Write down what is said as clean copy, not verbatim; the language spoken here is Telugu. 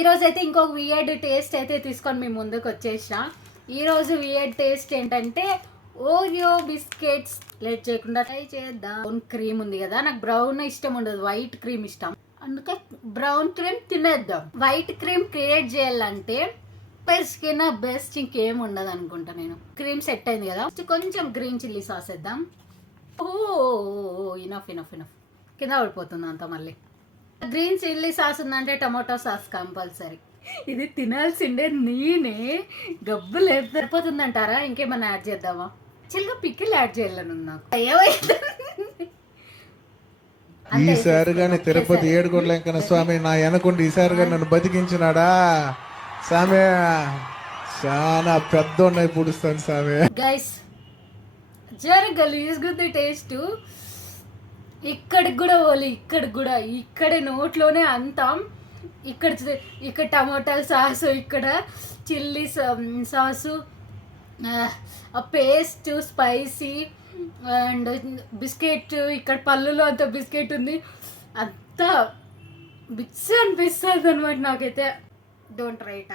ఈరోజు అయితే ఇంకొక వియర్డ్ టేస్ట్ అయితే తీసుకొని మీ ముందుకు వచ్చేసిన. ఈరోజు వియర్డ్ టేస్ట్ ఏంటంటే ఓరియో బిస్కెట్స్. లేట్ చేయకుండా ట్రై చేద్దాం. బ్రౌన్ క్రీమ్ ఉంది కదా, నాకు బ్రౌన్ ఇష్టం ఉండదు, వైట్ క్రీమ్ ఇష్టం, అందుకే బ్రౌన్ క్రీమ్ తినేద్దాం. వైట్ క్రీమ్ క్రియేట్ చేయాలంటే స్కిన్ బెస్ట్ ఇంకేం ఉండదు అనుకుంటా. నేను క్రీమ్ సెట్ అయింది కదా, కొంచెం గ్రీన్ చిల్లీ సాస్ వేద్దాం. ఓ ఇనఫ్ ఇనఫ్ ఇనఫ్, కింద పడిపోతుంది అంత. మళ్ళీ గ్రీన్ చిల్లీ సాస్ ఉందంటే టమాటో సాస్ కంపల్సరీ. ఇది తినాల్సిండే, నేనే గబ్బు లేదు. సరిపోతుందంటారా? ఇంకేమన్నా యాడ్ చేద్దామా? చిల్గా పికిల్ యాడ్ చేయాలను నాకు. ఈసారి కానీ తిరుపతి ఏడుకొండల వెంకన్న స్వామి నా వెనకుండి ఈసారిగా నన్ను బతికించినాడా స్వామి. చాలా పెద్ద ఉన్నాయి పుడుస్తాను స్వామి. గైస్ జర గలీజ్గుంది టేస్ట్. ఇక్కడికి కూడా పోలే, ఇక్కడికి కూడా, ఇక్కడ నోట్లోనే అంతా. ఇక్కడ టమాటా సాసు, ఇక్కడ చిల్లీ సాసు, ఆ పేస్ట్ స్పైసీ అండ్ బిస్కెట్. ఇక్కడ పళ్ళులో అంత బిస్కెట్ ఉంది, అంతా బిక్స్ అనిపిస్తుంది అనమాట నాకైతే. Don't try it.